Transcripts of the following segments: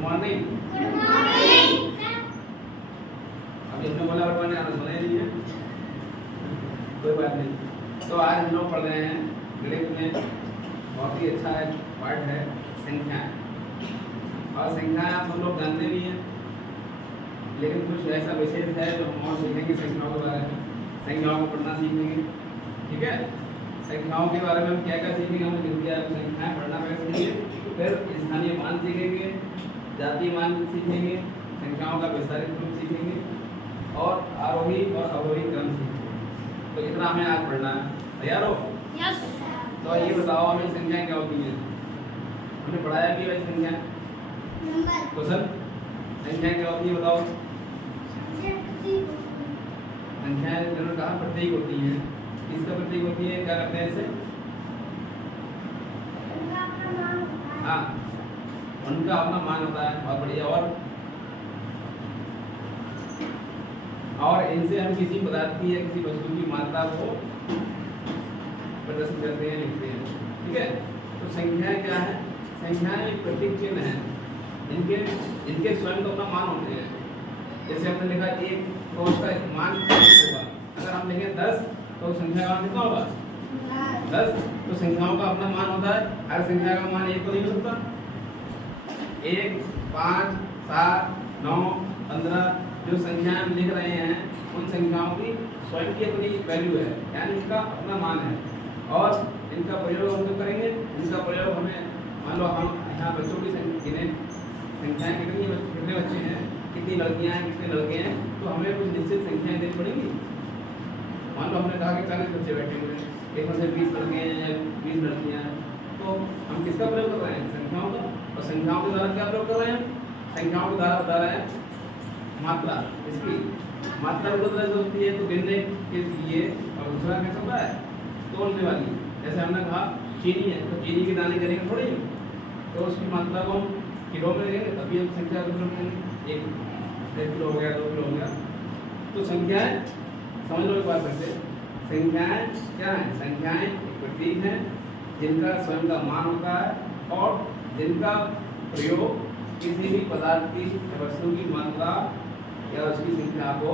Good morning. अभी हमने बोला गुड मॉर्निंग, आपने सुना ही नहीं है, कोई बात नहीं। तो आज हम लोग पढ़ रहे हैं गणित में बहुत ही अच्छा है पार्ट है संख्याएं। और संख्याएं आप सब लोग जानते भी हैं, लेकिन कुछ ऐसा विशेष है जो हम और सीखेंगे संख्याओं के बारे में। संख्याओं को पढ़ना सीखेंगे, ठीक है। संख्याओं के बारे में हम क्या क्या सीखेंगे, हम गिनती संख्याएं पढ़ना सीखेंगे, फिर स्थानीय मान सीखेंगे, जातीय मान सीखेंगे, संख्याओं का विस्तारित रूप सीखेंगे और आरोही और अवरोही क्रम सीखेंगे। तो इतना हमें आज पढ़ना है, तैयार हो? यस। तो ये बताओ हमें संख्याएं क्या होती हैं? हमने पढ़ाया कि भाई संख्या क्वेश्चन संख्याएं क्या होती है बताओ? संख्याएं मैंने कहा प्रतीक होती हैं। किसका प्रतीक होती है, क्या करते हैं इसे? हाँ, उनका अपना मान होता है, बहुत बढ़िया। और इनसे हम किसी पदार्थ की या किसी वस्तु की मात्रा को प्रदर्शित करते हैं, लिखते हैं, ठीक है। तो संख्याएं क्या है? संख्याएं एक प्रतीक चिन्ह है, इनके स्वयं तो अपना मान होते हैं। जैसे हमने लिखा एक, तो उसका मान होगा। अगर हम लिखें 10 तो संख्या का मान कितना होगा? 10। तो संख्याओं का अपना मान होता है, हर संख्या का मान एक तो नहीं हो सकता। 1, 5, 7, 9, 15 जो संख्याएं हम लिख रहे हैं, उन संख्याओं की स्वयं की अपनी वैल्यू है, यानी इनका अपना मान है। और इनका प्रयोग हम जो करेंगे, इनका प्रयोग हमें, मान लो हम यहाँ बच्चों की संख्याएं कितने बच्चे हैं, कितनी लड़कियां हैं, कितने लड़के हैं, तो हमें कुछ निश्चित संख्याएं देनी पड़ेंगी। मान लो हमने कहा कि 40 बच्चे बैठे हुए हैं, एक में से 20 लड़के हैं या 20 लड़कियां हैं, तो हम किसका प्रयोग कर रहे हैं? संख्याओं का। और संख्याओं के द्वारा क्या प्रयोग कर रहे हैं? संख्याओं के द्वारा बता रहे हैं मात्रा। इसकी मात्रा भी बदल होती है, तो गिनने के लिए। और दूसरा क्या होता है? तोलने वाली। जैसे हमने कहा चीनी है, तो चीनी के दाने करेंगे थोड़ी, तो उसकी मात्रा को हम किलो में लेंगे, तभी हम संख्या को लेंगे। 1 किलो हो गया, 2 किलो हो गया। तो संख्याएं समझ लो एक बार फिर से, संख्याएं क्या है? संख्याएं एक प्रतीक है जिनका स्वयं का मान होता है और जिनका प्रयोग किसी भी पदार्थ की वस्तु की मात्रा या उसकी संख्या को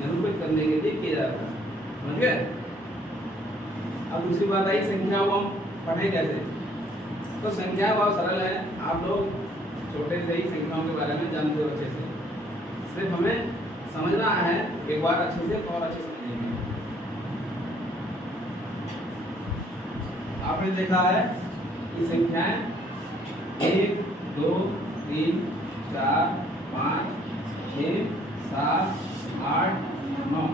निरूपित करने के लिए किया जाता है, समझ गए? अब दूसरी बात आई, संख्या को हम पढ़ें कैसे? तो संख्या बहुत सरल है, आप लोग छोटे से ही संख्याओं के बारे में जानते हो अच्छे से, सिर्फ हमें समझना है एक बार अच्छे से, और अच्छे से समझेंगे। आपने देखा है कि संख्याएं 1, 2, 3, 4, 5, 6, 7, 8, 9।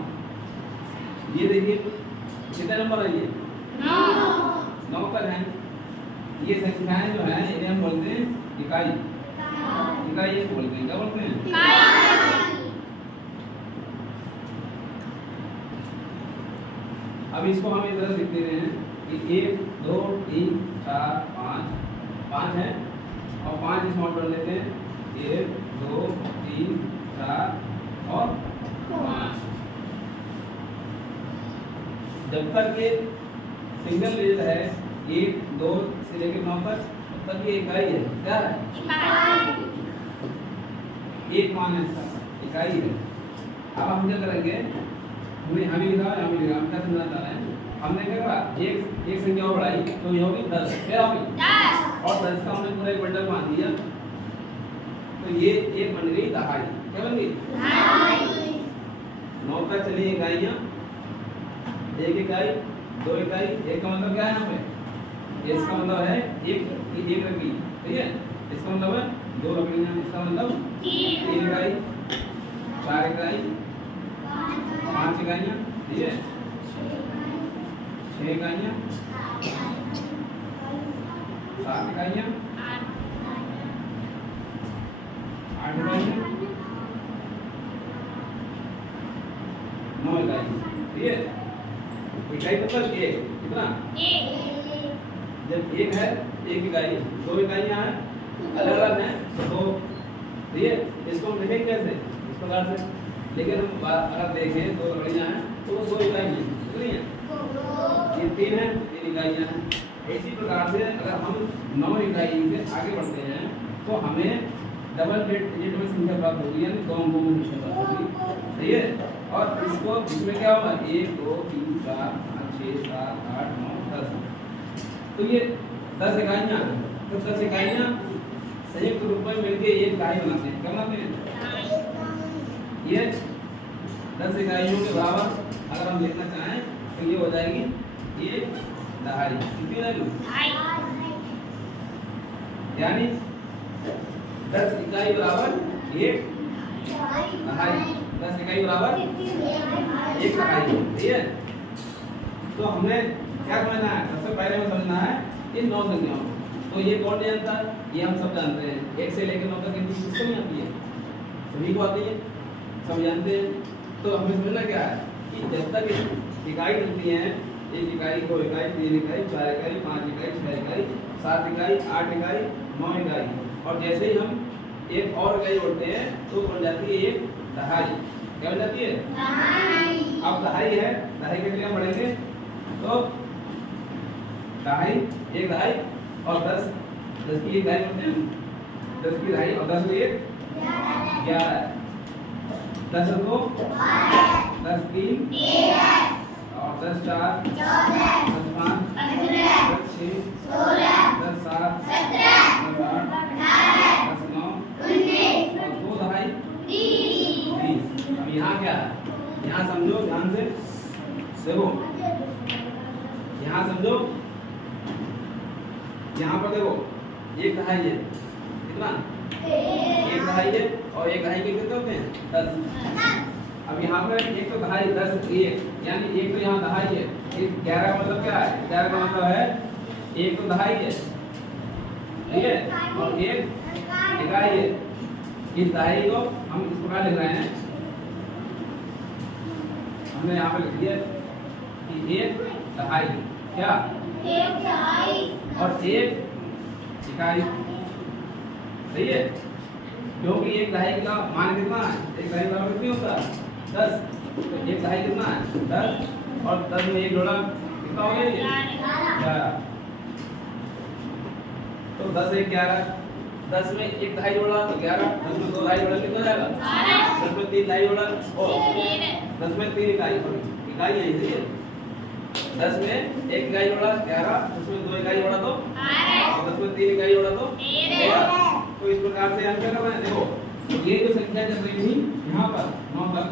ये देखिए कितने नंबर है? ये 9 तक है। ये संख्याएं जो है इन्हें हम बोलते हैं इकाई। इकाई बोलते हैं, क्या बोलते हैं? अब इसको हम इस तरह लिख दे रहे हैं कि 1, 2, 3, 4, 5 है, और 5 इसमें और जोड़ लेते हैं, 1, 2, 3, 4 और 5। जब तक ये सिंगल डिजिट है 1, 2 से लेकर 9 तक, तब तक ये इकाई है। क्या है? एक मान है इसका, इकाई है। अब हम क्या करेंगे, हमने यहाँ भी लिखा, यहाँ भी लिखा, हम क्या समझना चाह रहे हैं? हमने क्या कहा, एक संख्या और बढ़ाई तो ये होगी 10, क्या होगी? 10। और 10 का हमने पूरा एक बंडल मान दिया, तो ये एक बन गई दहाई। क्या बन गई? दहाई। 9 तक चली इकाइयाँ, 1 इकाई, 2 इकाई। एक का मतलब क्या है यहाँ पे? इसका मतलब है एक लकड़ी, ठीक है। इसका मतलब है 2 लकड़ियाँ, इसका मतलब 3 इकाई, 4 इकाई, 5 इकाइयाँ, ठीक है, 6 इकाइयाँ, 7 इकाइयाँ, 8 इकाइयाँ, 9 इकाइयाँ, ठीक है। इकाई मतलब एक, कितना? जब एक है 1 इकाई, 2 इकाइयाँ हैं, अलग अलग हैं, तो 2, ठीक है। इसको हम लिखेंगे कैसे? इस प्रकार से। लेकिन हम अगर देखें 2 लकड़ियाँ हैं तो वो 2 इकाई हैं, कितनी हैं? ये 3 है, 3 इकाइयाँ हैं। इसी प्रकार से अगर हम 9 इकाई से आगे बढ़ते हैं तो हमें डबल डिजिट में संख्या प्राप्त होगी, यानी 2 अंकों में संख्या प्राप्त होगी, सही है। और इसको इसमें क्या होगा 1 2 3 4 5 6 7 8 9 10, तो ये 10 इकाइयां, तो 10 इकाइयां संयुक्त रूप में मिलकर एक इकाई बनाते हैं। क्या बनाते हैं? ये 10 इकाइयों के बराबर अगर हम लिखना चाहें तो ये हो जाएगी 1 दहाई। कितनी हो जाएगी? यानी 10 इकाई बराबर 1 दहाई, 10 इकाई बराबर 1 दहाई, ठीक है। तो हमने क्या समझना है? सबसे पहले हमें समझना है इन 9 संख्याओं। तो ये कौन जानता है? ये हम सब जानते हैं, 1 से लेकर 9 तक गिनती सिस्टम ही आती है, सभी को आती है, सब जानते हैं। तो हमें समझना क्या है कि जब तक इकाई मिलती है, 1 इकाई 2 इकाई 3 इकाई 4 इकाई 5 इकाई 6 इकाई 7 इकाई 8 इकाई 9 इकाई, और जैसे ही हम एक और इकाई जोड़ते हैं तो बन जाती है 1 दहाई। क्या बन जाती है? दहाई। अब दहाई है, दहाई के लिए हम पढ़ेंगे तो दहाई 1 दहाई और 10 की 1 दहाई बोलते हैं, 10 की दहाई और 10 में 1 11, 10 2 10 3 और 10 4 10 5 10 6 10 7 10 8 10 9 और 2 दहाई 20। अब यहाँ क्या है? यहाँ समझो ध्यान से, देखो यहाँ समझो, यहाँ पर देखो 1 दहाई है, कितना? 1 दहाई है, और 1 दहाई के कितने होते हैं? 10। अब यहाँ पर एक तो दहाई 10 1, यानी एक तो यहाँ दहाई है, 11 का मतलब क्या है? 11 का मतलब है एक तो दहाई है, ठीक है, और 1 इकाई है। इस दहाई को हम इस प्रकार लिख रहे हैं, हमने यहाँ पे लिख दिया कि 1 दहाई, क्या? 1 दहाई और 1 इकाई, सही है, क्योंकि 1 दहाई का मान कितना है? 1 दहाई बराबर कितनी होता है? 10। तो 1 दहाई कितना है? 10, और 10 में 1 जोड़ा कितना हो गया? 11। तो 10 1 11, 10 में 1 दहाई जोड़ा तो 11, 10 में 2 दहाई जोड़ा कितना जाएगा? 10 में 3 दहाई जोड़ा और 10 में 3 इकाई है, सही है। 10 में 1 इकाई जोड़ा 11, 10 में 2 इकाई जोड़ा तो 10 में 3 इकाई जोड़ा तो 13। तो इस प्रकार से हम क्या करना है? देखो ये जो संख्या चल रही थी यहाँ पर 9 तक,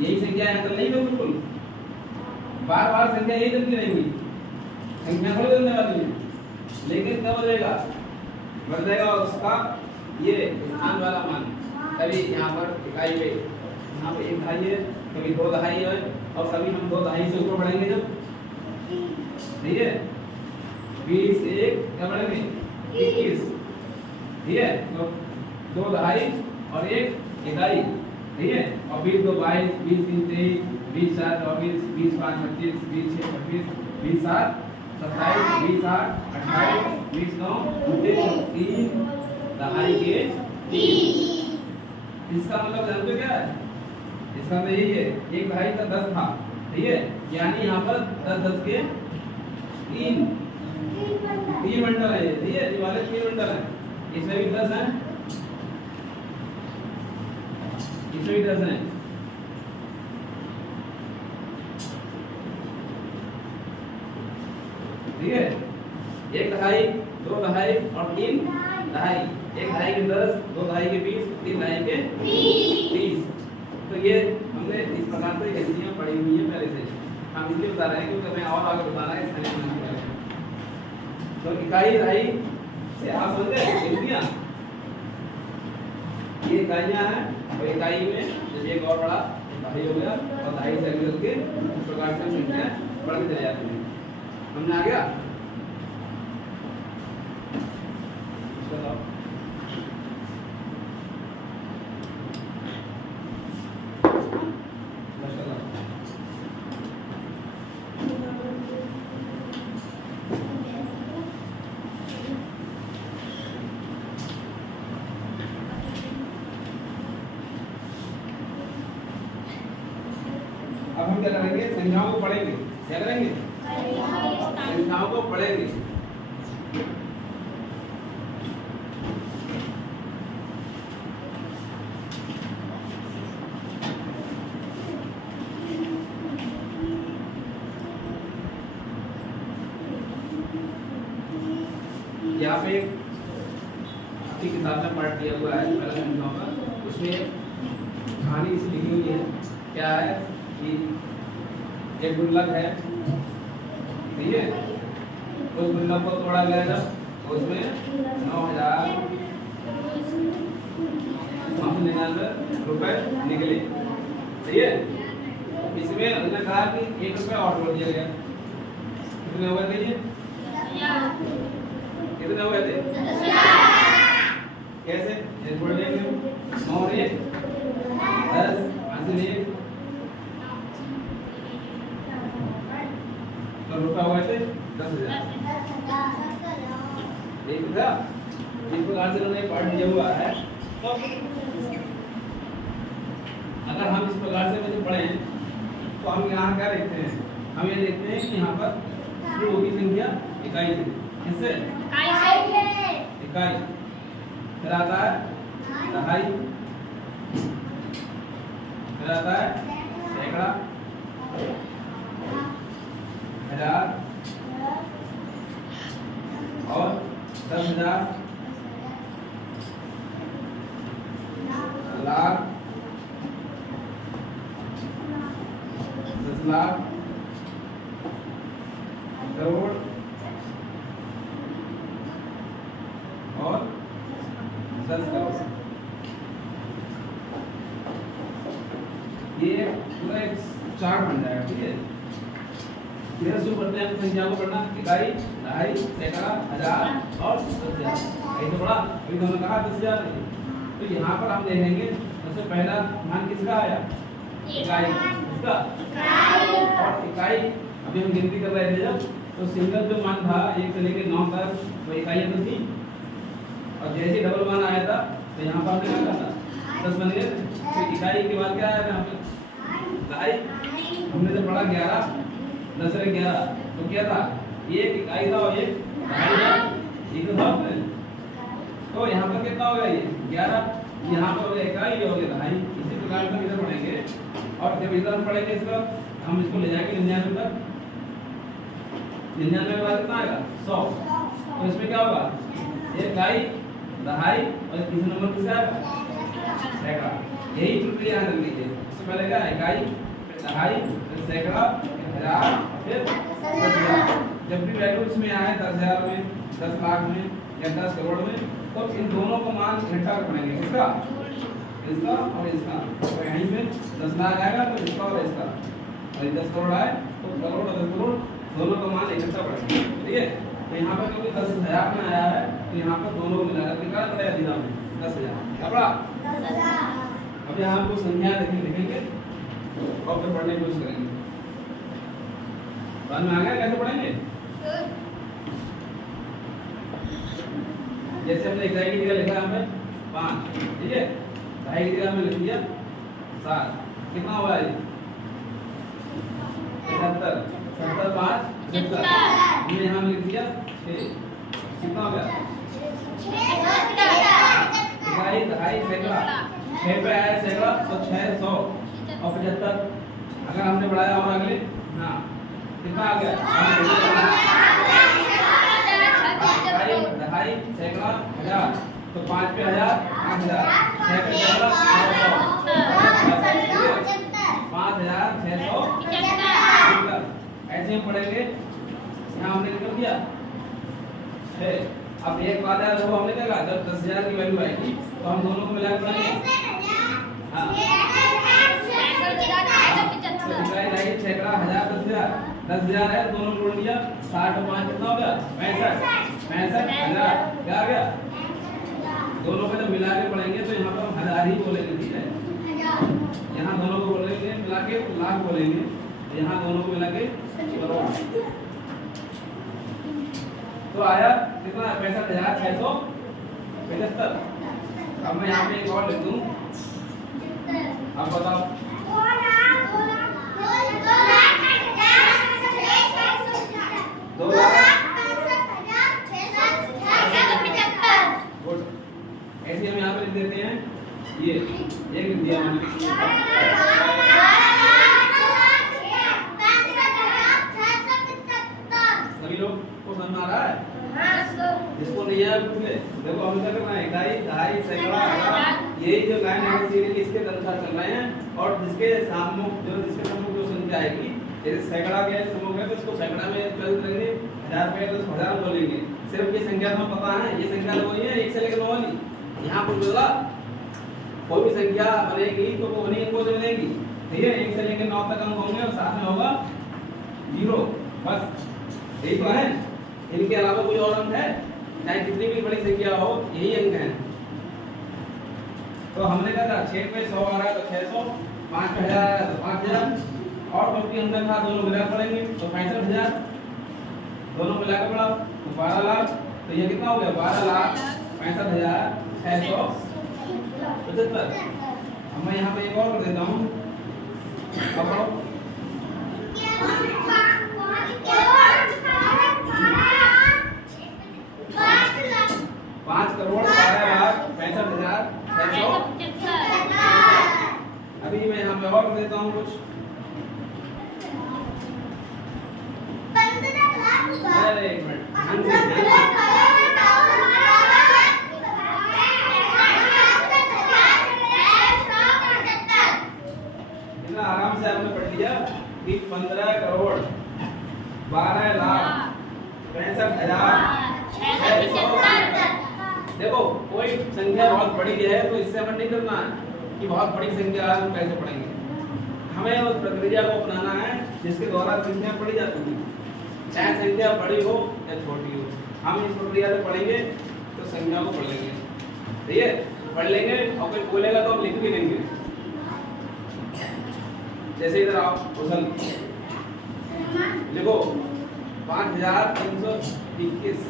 यही संख्या यहाँ चल रही है, बिल्कुल बार बार संख्या यही चलती रहेगी, संख्या थोड़ी बदलने वाली है। लेकिन कब बदलेगा? बढ़ जाएगा उसका ये स्थान वाला मान। कभी यहाँ पर इकाई पे यहाँ पे 1 दहाई है, कभी 2 दहाई है, और कभी हम 2 दहाई से ऊपर बढ़ेंगे जब, ठीक है, 20 1 क्या बढ़ेंगे? 21, ठीक है। तो 2 दहाई और 1 इकाई, ठीक है, और 20 2 22 20 3 23 20 4 24 20 5 25 20 6 25 20 7 27 20 8 28 20 9 29 3 दहाई के 30। इसका मतलब जानते क्या है? इसका मतलब यही है, 1 दहाई का 10 था, ठीक है, यानी यहाँ पर 10 10 के 3 बंडल है, ठीक है, ये वाले 3 बंडल है, इसमें भी 10 है, इसमें भी 10 है, ठीक है। 1 दहाई 2 दहाई और 3 दहाई, 1 दहाई के 10, 2 दहाई के 20, 3 दहाई के 30। तो ये हमने इस प्रकार से गिनतियां पढ़ी हुई है पहले से, हम इसलिए बता रहे हैं क्योंकि हमें और आगे बताना है इसलिए हम बता रहे हैं। तो इकाई दहाई से आप समझ गए गिनतियां, ये इकाइयां हैं, और इकाई में जब एक और बड़ा दहाई हो गया और दहाई से आगे चल के इस प्रकार से संख्या बढ़ती चली जाती है। समझ आ गया? अब हम क्या करेंगे? संख्याओं को पढ़ेंगे। क्या करेंगे? संख्याओं को पढ़ेंगे। यहाँ पे एक आपकी किताब में पार्ट दिया हुआ है पहला संख्याओं का, उसमें कहानी इसी लिखी हुई है। क्या है कि एक गुल्लक है, ठीक है, उस गुल्लक को तोड़ा गया जब उसमें 9,999 रुपए निकले, सही है। इसमें उसने कहा कि 1 रुपया और जोड़ दिया गया, कितने हो गए थे ये? कितने हो गए थे? कैसे? ये जोड़ लेंगे 9 और 1 10, 5 से 1 तो रुपया हो गए थे 10,000। एक था इस प्रकार से उन्होंने पार्ट दिया हुआ है। तो अगर हम इस प्रकार से मुझे पढ़ें तो हम यहाँ क्या देखते हैं? हम ये देखते हैं कि यहाँ पर शुरू होगी संख्या इकाई से, किससे? इकाई। फिर आता है दहाई, फिर आता है सैकड़ा, 1000 और 10,000, लाख, 10 लाख, करोड़ और 10 करोड़। ये पूरा एक चार्ट बन जाएगा, ठीक है। फिर शुरू करते हैं संख्या को पढ़ना, इकाई, दहाई, सैकड़ा, 1000 और 10,000। ऐसे पढ़ा, अभी हमने कहा 10,000। तो यहाँ पर हम देखेंगे सबसे पहला मान किसका आया? इकाई। किसका? और इकाई अभी हम गिनती कर रहे थे जब, तो सिंगल जो मान था 1 से लेकर 9 तक वो इकाई तो थी, और जैसे डबल मान आया था तो यहाँ पर हमने क्या कहा था? 10 बन गए। तो इकाई के बाद क्या आया था यहाँ पे? दहाई। हमने जब पढ़ा 11 10 से 11 तो क्या था? एक इकाई था और एक दहाई था, एक था। तो यहाँ पर कितना हो गया? ये 11, यहाँ पर हो गया इकाई, ये हो गया दहाई। इसी प्रकार से इधर पढ़ेंगे, और जब इधर हम पढ़ेंगे इसका, हम इसको ले जाएंगे 99 तक। 99 के बाद कितना आएगा? 100। तो इसमें क्या होगा? एक इकाई, दहाई और तीसरा नंबर किसका आएगा? सैकड़ा। यही प्रक्रिया याद रख लीजिए। सबसे पहले क्या? इकाई, फिर दहाई, फिर सैकड़ा, फिर 1000, फिर 10,000। जब भी वैल्यू इसमें आए 10,000 में, 10 लाख में या 10 करोड़ में, तो इन दोनों को मान इकट्ठा कर पड़ेंगे। इसका, इसका और इसका। तो यहीं पे 10 लाख आएगा तो इसका और इसका, और 10 करोड़ आए तो करोड़ और 10 करोड़ दोनों का मान इकट्ठा पड़ेगा, ठीक है। तो यहाँ पर क्योंकि 10,000 में आया है तो यहाँ पर दोनों को मिलाकर कितना पड़ेगा? दिना में 10,000। क्या पड़ा? 10,000। अब यहाँ आपको संख्या लिखेंगे और फिर पढ़ने की कोशिश करेंगे। बाद में आ गया? कैसे पढ़ेंगे? जैसे हमने इकाई की जगह लिखा है हमें 5, ठीक है। दहाई की जगह हमने लिख दिया 7। कितना हुआ ये? 75। 70 5 75। हमने यहाँ लिख दिया 6। कितना हो गया? इकाई, दहाई, सैकड़ा। 6 पे आया सैकड़ा तो 600 और 75। अगर हमने बढ़ाया और अगले, हाँ कितना आ गया? दहाई, सैकड़ा, 1000 तो 5 पे 1000 5000, 6 पे 900 5675। ऐसे हम पढ़ेंगे। यहाँ हमने लिख दिया 6। अब एक बात है, वो हमने क्या कहा? जब 10,000 की वैल्यू आएगी तो हम दोनों को मिलाकर पढ़ेंगे। हाँ, इकाई, सैकड़ा, 1000 10,000। 10,000 है, दोनों जोड़ दिया 60 और 5 कितना हो गया? 65 65,000। क्या आ गया? दोनों को जब मिला के पढ़ेंगे तो यहाँ पर हम 1000 ही बोलेंगे, ठीक है। यहाँ दोनों को बोलेंगे मिला के लाख बोलेंगे, यहाँ दोनों को मिला के करोड़। तो आया कितना? 65,675। अब मैं यहाँ पे एक और लिख दूँ, अब बताओ। 2,65,675। ऐसे हम यहाँ पे लिख देते हैं, ये एक लिख दिया हमने। सभी लोग इसको समझ में आ रहा है? इसको नहीं आया पूछ ले। देखो हमें क्या करना है, इकाई, दहाई, सैकड़ा, यही जो लाइन है सीरीज इसके अनुसार चल रहे हैं। और जिसके सामने जो संख्या आएगी, जैसे सैकड़ा के समूह है तो इसको सैकड़ा में चल देंगे, 1000 पे तो 1000 बोलेंगे। सिर्फ ये संख्या हमें पता है, ये संख्या वही है 1 से लेकर 9 वाली। यहाँ पर बोला कोई भी संख्या बनेगी तो वो उन्हीं को बनेगी, ठीक है। 1 से लेकर 9 तक अंक होंगे और साथ में होगा 0, बस यही तो है। इनके अलावा कोई और अंक है? चाहे कितनी भी बड़ी संख्या हो, यही अंक है। तो हमने कहा था 6 पे 100 आ रहा है तो 600, 5 पे 1000 तो 5000, और जो भी हमने कहा दोनों मिला पड़ेंगे तो 65000, दोनों मिला कर पड़ा तो 12 लाख। तो ये कितना हो गया? 12,65,675। अब मैं यहाँ पे एक और कर देता हूँ, पकड़ो। 5,12,65,675। अभी मैं यहाँ पे और कर देता हूँ कुछ। अरे एक मिनट, इतना आराम से आपने पढ़ लिया कि 15 करोड़ 12,65,675। देखो कोई संख्या बहुत बड़ी है तो इससे हमें नहीं करना है कि बहुत बड़ी संख्या है हम कैसे पढ़ेंगे। हमें उस प्रक्रिया को अपनाना है जिसके द्वारा संख्या पढ़ी जाती है, चाहे संख्या बड़ी हो या छोटी हो। हम इस प्रक्रिया से पढ़ेंगे तो संख्या को पढ़ लेंगे, ठीक है। पढ़ लेंगे और कोई बोलेगा तो हम लिख भी देंगे। जैसे इधर आओ, उछल लिखो 5321।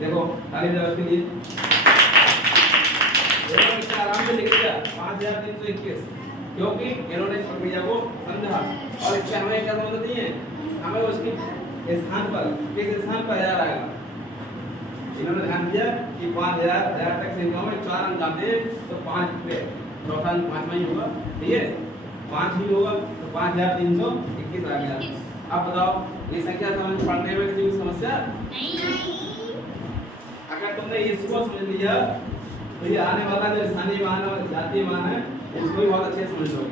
देखो ताली बजाओ के लिए। आराम से लिख दिया 5321, क्योंकि इन्होंने इस प्रक्रिया को समझा। और इससे हमें क्या समझ नहीं है, हमें उसकी स्थान पर किस स्थान पर 1000 आएगा। इन्होंने ध्यान दिया कि 5000 तक संख्याओं में 4 अंक आते हैं तो 5 पे चौथा अंक 5वां ही होगा, ठीक है। 5 ही होगा तो 5321 आ गया। अब बताओ ये संख्या समझ पढ़ने में किसी समस्या नहीं। अगर तुमने इसको समझ लिया तो ये आने वाला जो स्थानीय मान और जातीय मान है इसको भी बहुत अच्छे से समझ लोगे।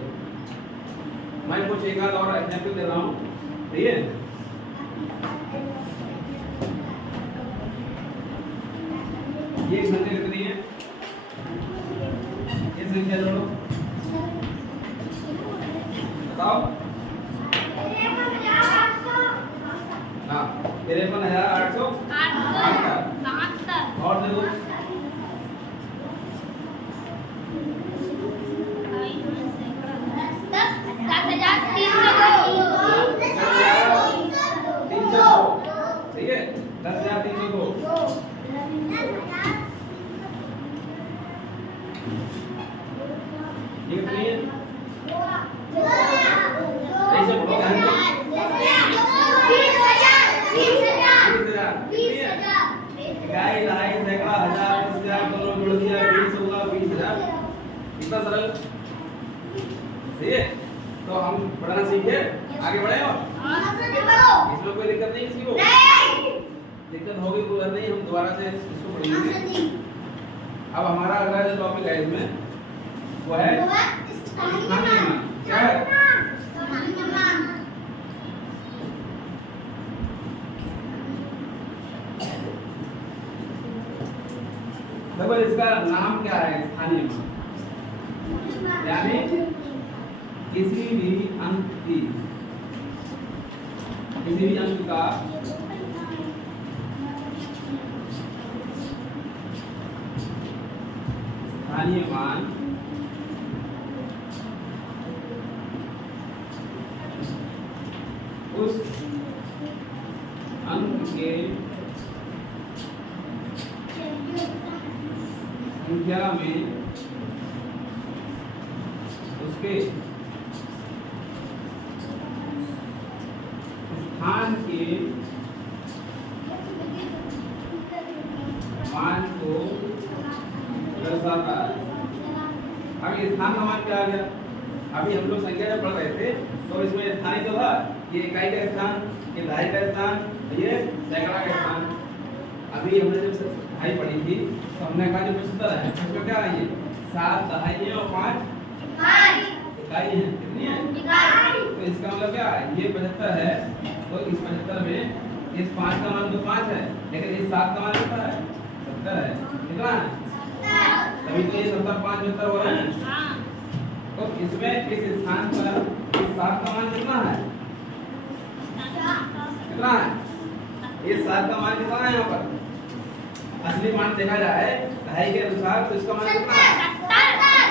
मैं कुछ एक आध और एग्जांपल दे रहा हूँ, ठीक है। ये संख्या कितनी है? ये संख्या जोड़ो, बताओ। 53,868 और देखो 10,302, ठीक है। 10,302 ये कितनी है? ऐसे बोलो ध्यान से। 20,000 इकाई, दहाई, सैकड़ा, 1000, 10,000 दोनों जोड़ दिया 20 होगा 20,000। इतना सरल, ठीक है। तो हम पढ़ना सीखे, आगे बढ़े और इसमें कोई दिक्कत नहीं किसी को? दिक्कत होगी कोई बात नहीं, हम दोबारा से इसको पढ़ेंगे। अब हमारा अगला जो टॉपिक है इसमें वो है स्थानीय मान। क्या है? देखो इसका नाम क्या है, स्थानीय मान। यानी किसी भी अंक का स्थानीय मान उस अंक के संख्या में उसके स्थान के मान को दर्शाता है। अभी स्थान का मान क्या आ गया? अभी हम लोग संख्या जब पढ़ रहे थे तो इसमें स्थानीय तो था, ये इकाई का स्थान, ये दहाई का स्थान, ये सैकड़ा का स्थान। अभी हमने जब दहाई पढ़ी थी तो हमने कहा जो 75 है उसमें क्या है? 7 दहाई और 5 इकाई है। कितनी है? इकाई। तो इसका मतलब क्या है? ये 75 है तो इस 75 में इस 5 का मान तो 5 है, लेकिन इस 7 का मान कितना है? 70 है। कितना है? 70। तभी तो ये 70 5 75 हो रहा है। हां। तो इसमें इस स्थान पर इस 7 का मान कितना है? कितना है? ये 7 का मान कितना है यहाँ पर? असली मान देखा जाए दहाई के अनुसार तो इसका मान कितना है?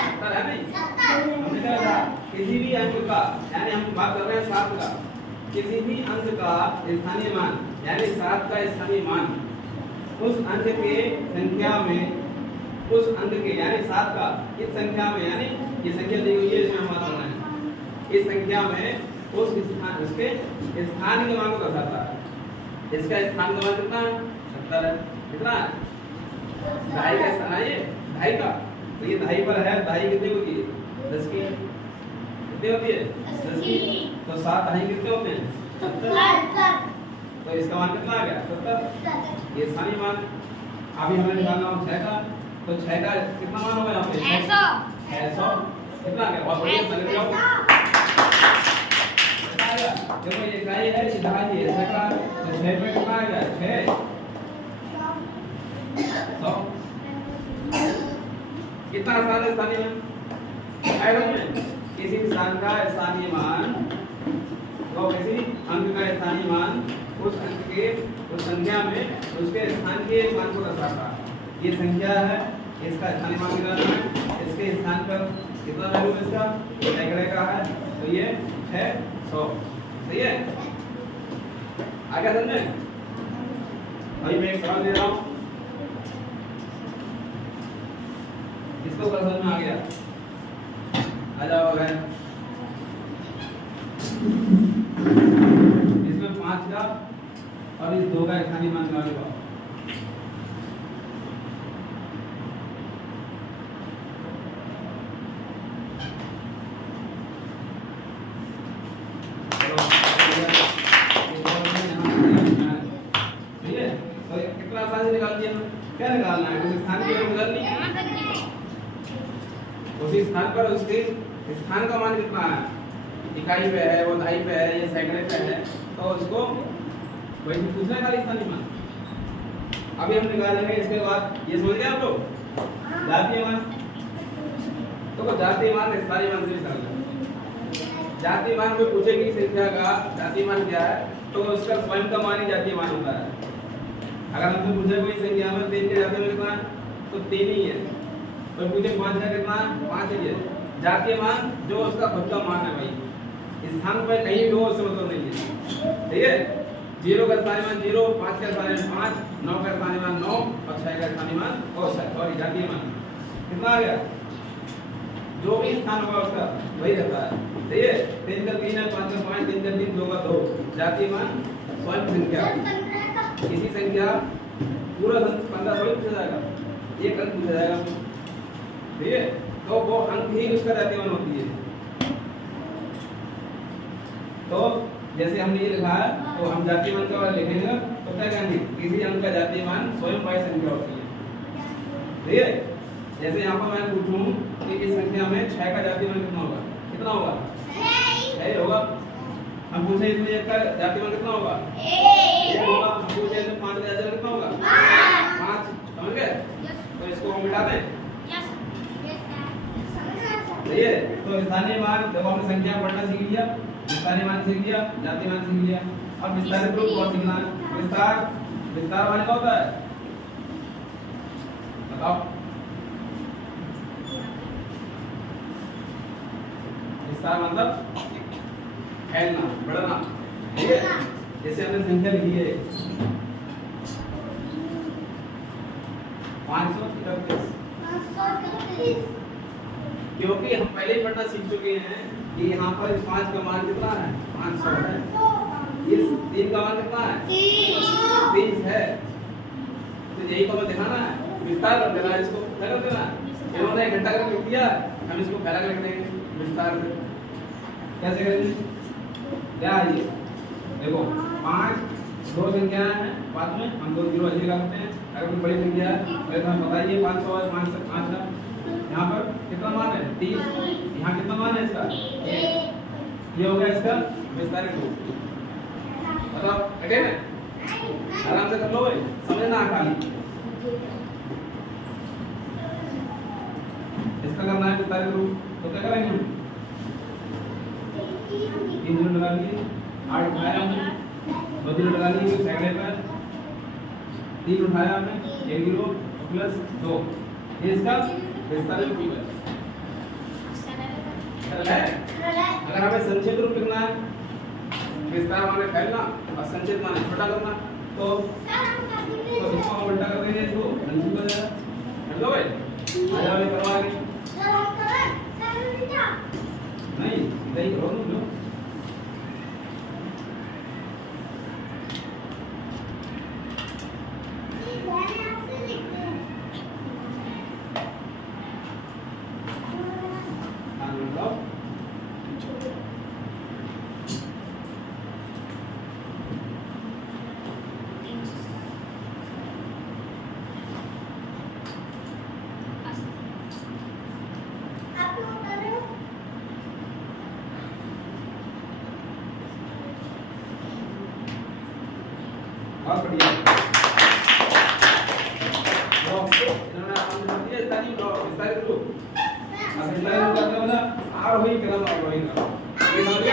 70 है नहीं? 70। हमने क्या कहा? किसी भी अंक का, यानी हम बात कर रहे हैं 7 का, किसी भी अंक का स्थानीय मान यानी 7 का स्थानीय मान उस अंक के संख्या में, उस अंक के यानी 7 का इस संख्या में, यानी ये संख्या दी हुई है इसमें हम बात कर रहे हैं, इस संख्या में उस स्थान, उसके स्थान के मान को दर्शाता है। इसका स्थान का मान कितना है? 70 है। कितना है? दहाई का स्थान है ये, दहाई का। तो ये दहाई पर है, दहाई कितनी होती है? 10 की। कितनी होती है? 10 की। तो 7 दहाई कितने होते हैं? 70। तो इसका मान कितना आ गया? 70। ये स्थानीय मान। अभी हमें निकालना है 6 का, तो 6 का कितना मान होगा यहाँ पे? 600। कितना आ गया? और बढ़िया समझ लो। कितना आ गया? देखो ये इकाई है, ये दहाई है, सैकड़ा, तो 6 पे कितना आ गया? 6 100। कितना आसान है स्थानीय मान? आएगा में किसी स्थान का स्थानीय मान तो किसी अंक का स्थानीय मान उस अंक के उस संख्या में उसके स्थान के मान को दर्शाता है। ये संख्या है, इसका स्थानीय मान निकालना है, इसके स्थान पर कितना वैल्यू है इसका? सैकड़े का है, तो ये 600। सही है? आगे समझे? भाई मैं एक सवाल दे रहा हूँ, इसको समझ में आ गया? आ जाओ। है इसमें 5 का और इस 2 का स्थानीय मान निकालो। कितना आसान से निकाल दिया। क्या निकालना है? उस स्थान की वैल्यू निकालनी है। उसी स्थान पर उसके स्थान का मान कितना है? इकाई पे है, वो दहाई पे है, ये सैकड़े पे है, तो उसको वही पूछने का स्थानीय मान। अभी हम निकालेंगे। इसके बाद ये समझ गए आप लोग? जातीय मान। तो जातीय मान स्थानीय मान से भी सरल है। जातीय मान में पूछेगी संख्या का जातीय मान क्या है, तो उसका स्वयं का मान ही जातीय मान होता है। अगर हमसे पूछे कोई संख्या में 3 के जातीय मान कितना है, तो 3 ही है। तो पूछे 5 का कितना है? 5 ही है। जातीय मान जो उसका खुद का मान है भाई, स्थान पर कहीं भी हो उससे मतलब नहीं है। ठीक है? 0 का स्थानीय मान 0, 5 का स्थानीय मान 5, 9 का स्थानीय मान 9 और 6 का स्थानीय मान सॉरी जातीय मान कितना आ गया? जो भी स्थान होगा उसका वही रहता है। ठीक है? 3 का 3 है, 5 का 5, 3 का 3, 2 का 2। जातीय मान स्वयं संख्या, इसी संख्या पूरा 15 थोड़ी पूछा जाएगा, एक अंक पूछा जाएगा। ठीक है? तो वो अंक ही उसका जातीय मान होती है। तो जैसे हमने ये लिखा है, तो हम जातीय मान का लिखेंगे तो क्या कहेंगे? किसी अंक का जातीय मान स्वयं पाई संख्या होती है। ठीक है? जैसे यहाँ पर मैं पूछूं कि इस संख्या में 6 का जातीय मान कितना होगा? कितना होगा? 6 होगा। हम पूछे इसमें 1 का जातीय मान कितना होगा? 1 होगा। हम पूछे इसमें 5 का जातीय मान कितना होगा? 5। समझ गए? तो इसको हम मिटा दें। सही है? तो स्थानीय मान जब हमने संख्या पढ़ना सीख लिया, स्थानीय मान सीख लिया, जातीय मान सीख लिया, अब विस्तारित रूप को सीखना है। विस्तार मान क्या होता है? बताओ। विस्तार मतलब फैलना, बढ़ना। ठीक है? जैसे हमने संख्या लिखी है 533, क्योंकि हम पहले ही पढ़ना सीख चुके हैं कि यहाँ पर इस 5 का मान कितना है? 500 है। इस 3 का मान कितना है? 30 है। तो यही तो हमें दिखाना है, विस्तार कर देना है, इसको क्या कर देना है? इन्होंने इकट्ठा करके लिख दिया, हम इसको फैला कर लिख देंगे विस्तार से। कैसे करेंगे? क्या है ये? देखो 5 दो संख्याएं हैं, बाद में हम 2 जीरो ऐसे लगाते हैं। अगर कोई बड़ी संख्या है तो हमें बताइए 500 और 5 से 5 का यहाँ पर कितना मान है? 30। यहाँ कितना मान है इसका? 1। ये हो गया इसका विस्तारित रूप। बताओ कटे ना? आराम से कर लो भाई, समझना खाली। इसका करना है विस्तारित रूप, तो क्या करेंगे हम? 3 जीरो लगा लिए, 8 उठाया हमने, 2 जीरो लगा लिए सेकंड पर, 3 उठाया हमने, 1 जीरो प्लस 2। ये इसका विस्तारित रूप है। अगर हमें संक्षिप्त रूप लिखना है, विस्तार माने फैलना और संक्षिप्त माने छोटा करना, तो इसको हम उल्टा कर देंगे, इसको संक्षिप्त हो जाएगा। समझ लो भाई, आ जाओ ये करवाएंगे। नहीं सीधा ही करो तुम लोग। बहुत बढ़िया। विस्तारित रूप करने वाला आरोही क्रम अवरोही क्रम, ये समझ गए?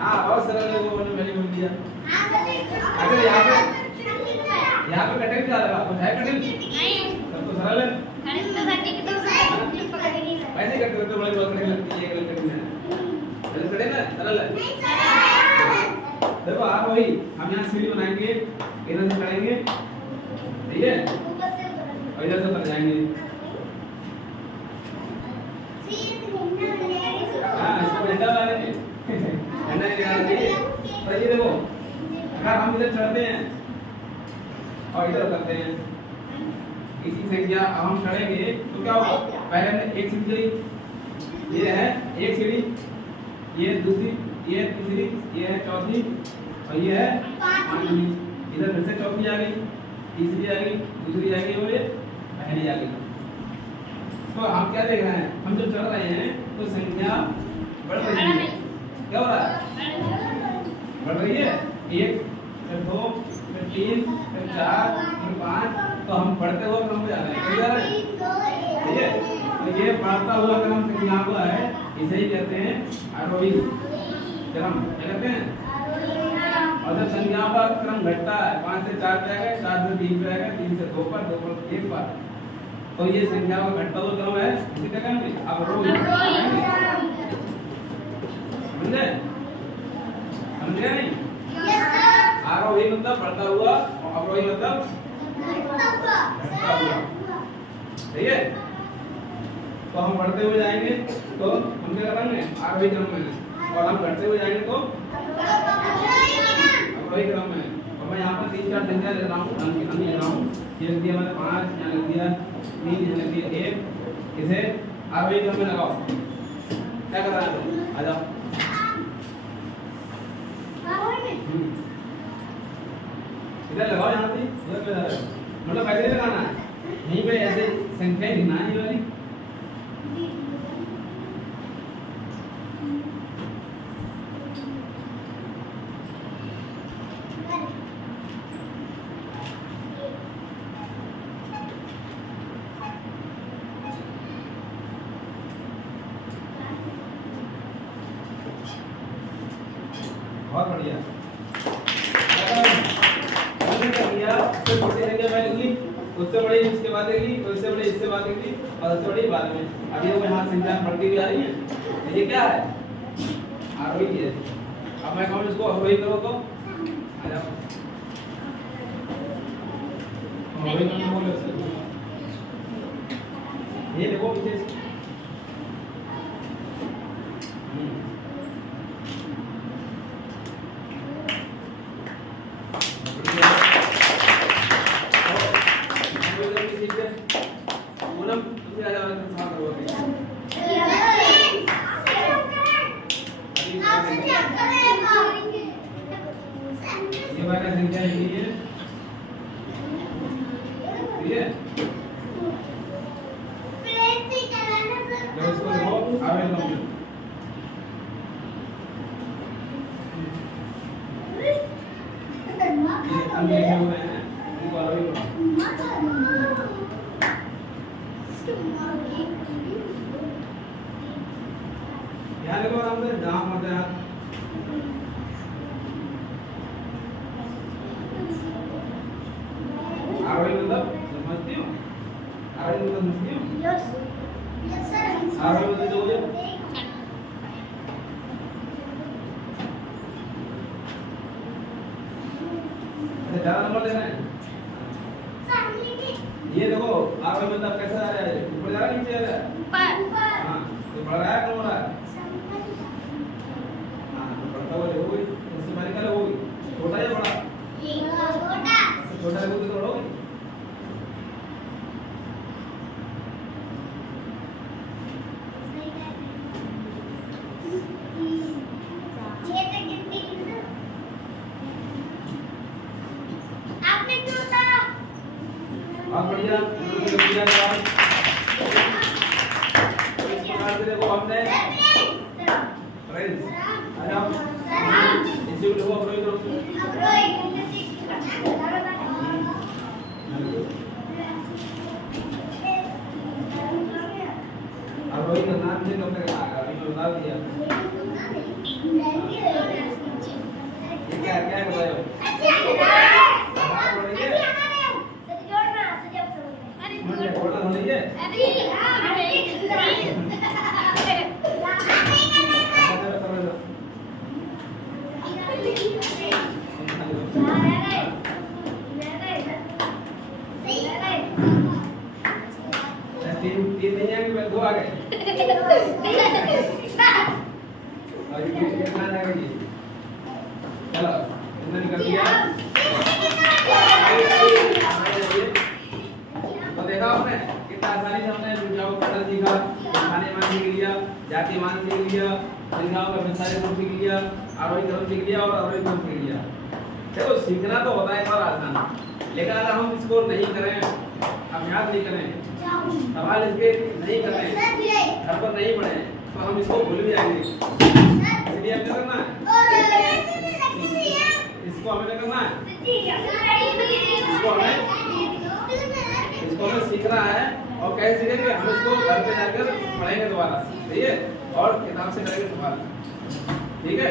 हाँ बहुत सरल है, वो मैंने पहले बोल दिया। अगर यहाँ पे कटिंग क्या लगा? कुछ है कटिंग? तब तो सरल है। ऐसे करते रहते बड़े बहुत कटिंग लगती है, ये गलत कटिंग है। गलत कटिंग है, सरल है। देखो आप वही हम यहाँ सीढ़ी बनाएंगे, इधर से चढ़ेंगे, ठीक है, और इधर से उतर जाएंगे। हाँ इसको डंडा बना लेंगे, डंडा निकाल देंगे। तो ये देखो अगर हम इधर चढ़ते हैं और इधर उतरते हैं, इसी संख्या अब हम चढ़ेंगे तो क्या होगा? पहले हमने एक सीढ़ी, ये है एक सीढ़ी, ये दूसरी, ये तीसरी, ये है चौथी और ये है पांचवी। इधर फिर से चौथी आ गई, तीसरी आ गई, दूसरी आ गई और ये पहली आ गई। तो हम क्या देख रहे हैं? हम जब चढ़ रहे हैं तो संख्या बढ़ रही है। क्या हो रहा है? बढ़ रही है। 1 फिर 2 फिर 3 फिर 4 फिर 5, तो हम बढ़ते हुए क्रम में जा रहे हैं। क्या जा रहे हैं? ठीक है, तो ये बढ़ता हुआ क्रम संख्या हुआ है, इसे ही कहते हैं आरोही क्रम। क्या कहते हैं? और जब संख्याओं का क्रम घटता है, 5 से 4 पे आएगा, 4 से 3 पे आएगा, 3 से 2 पर, 2 पर 1 पर, तो ये संख्याओं का घटता हुआ क्रम है, इसे क्या कहेंगे? अवरोही। समझे? समझे नहीं? आरोही मतलब बढ़ता हुआ और अवरोही मतलब घटता हुआ। ठीक है, तो हम बढ़ते हुए जाएंगे तो हम क्या करेंगे? आरोही क्रम में, और हम घटते हुए जाएंगे तो अवरोही क्रम में। और मैं यहाँ पर 3-4 संख्या ले रहा हूँ, अंक ले रहा हूँ। ये लिख दिया मैंने 5, यहाँ लिख दिया 3, यहाँ लिख दिया 1। इसे आरोही क्रम में लगाओ। क्या कर रहा है? आ जाओ। इधर लगाओ, यहाँ पे इधर मतलब ऐसे लगाना है, यहीं पे ऐसे संख्या लिखना है ये वाली। बहुत बढ़िया। छोटी संख्या मैं लिख ली, उससे बड़ी इसके बाद लिख ली, उससे बड़ी इससे बाद लिख ली और उससे बड़ी बाद में। अब ये यहाँ संख्या बढ़ती हुई आ रही है, ये क्या है? आरोही है। अब मैं कहूँ इसको अवरोही करो तो आ जाओ। अवरोही करना बोले उससे, ये देखो पीछे से। लिखे हुए हैं उनको आरोही पढ़ो। यहाँ देखो आराम से जहाँ मत है आरोही मतलब समझती हो? आरोही मतलब समझती हो? आरोही मतलब जो मुझे ज़्यादा नंबर लेना है। ये देखो आरोही मतलब कैसा आ रहा है? ऊपर जा रहा है नीचे आ रहा है? ऊपर। हाँ तो बढ़ रहा है कम हो रहा है? हाँ तो बढ़ता हुआ देखोगे इससे पहले क्या लगोगी? छोटा या बड़ा? छोटा लगोगी तो बढ़ोगी। आप बढ़िया बढ़िया जवाब। इस प्रकार से देखो हमने फ्रेंड्स आ जाओ इसी को देखो अप्रोई करो। अप्रोई का नाम से कब तक आएगा अभी तो बता दिया। ये क्या क्या बताओ? तीन नहीं है कि दो आ गए? और ये कितना जाएगा ये? चलो इतना निकल गया। तो देखा आपने कितना आसानी से हमने संख्याओं को पढ़ना सीखा, स्थानीय मान सीख लिया, जातीय मान सीख लिया, संख्याओं का विस्तारित रूप सीख लिया, आरोही क्रम सीख लिया और अवरोही क्रम सीख लिया। देखो सीखना तो होता है पर आसान, लेकिन अगर हम इसको नहीं करें, अभ्यास नहीं करें, सवाल इसके नहीं करें, घर पर नहीं पढ़ें, तो हम इसको भूल भी जाएंगे। इसलिए क्या करना है? इसको हमें क्या करना है? इसको हमें सीखना है और कैसे सीखेंगे? हम इसको घर पे जाकर पढ़ेंगे दोबारा, सही है? और किताब से करेंगे सवाल, ठीक है?